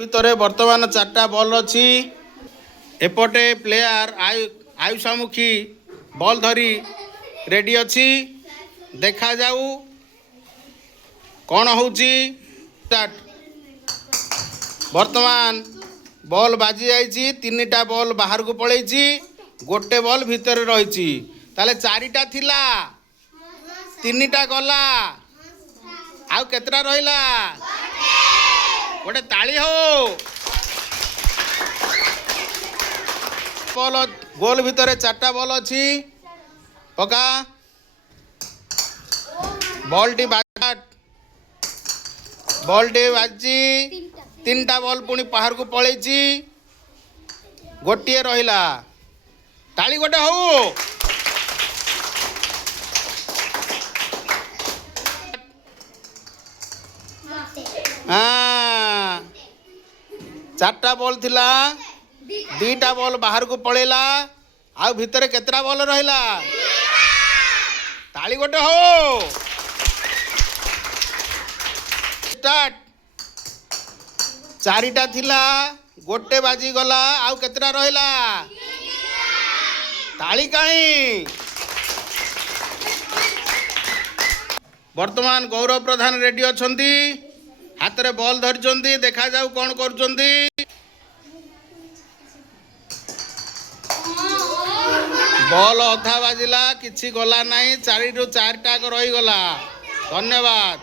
ভিতরে বর্তমান 4টা বল ଅଛି। এপটে প্লেয়ার আয়ুষামুখী বল ধরি রেডি ଅଛି। দেখা যাও কোন হଉଛି। স্টার্ট। বর্তমান বল বাজি যাইছি, 3টা বল বাহারକୁ পଳେଇଛି, ଗୋଟେ বল ভিতরে রয়েছে। তাহলে 4টা থিলা, 3টা গলা, ଆଉ କେତେଟା ରହିଲା? ଗୋଟେ ତାଳି ହଉ। বল গোল ভিতরে 4টা বল ଅଛି। পকা বলটি বাজি, 3টা বল পুଣି ବାହାରକୁ ପଳେଇଛି, ଗୋଟିଏ ରହିଲା। ତାଳି ଗୋଟେ ହଉ। ହଁ, 4ଟା বল ଥିଲା, 2ଟା বল ବାହାରକୁ ପଳେଇଲା, ଆଉ ଭିତରେ କେତେଟା ବଲ ରହିଲା? ତାଳି ଗୋଟେ ହଉ। ଷ୍ଟାର୍ଟ। 4ଟା ଥିଲା, ଗୋଟେ ବାଜିଗଲା, ଆଉ କେତେଟା ରହିଲା? ତାଳି କାହିଁ? ବର୍ତ୍ତମାନ ଗୌରବ ପ୍ରଧାନ ରେଡି ଅଛନ୍ତି, ହାତରେ ବଲ୍ ଧରିଛନ୍ତି। ଦେଖାଯାଉ କ'ଣ କରୁଛନ୍ତି। ବଲ୍ ଅଧା ବାଜିଲା, କିଛି ଗଲା ନାହିଁ, 4ରୁ 4ଟା ରହିଗଲା। ଧନ୍ୟବାଦ।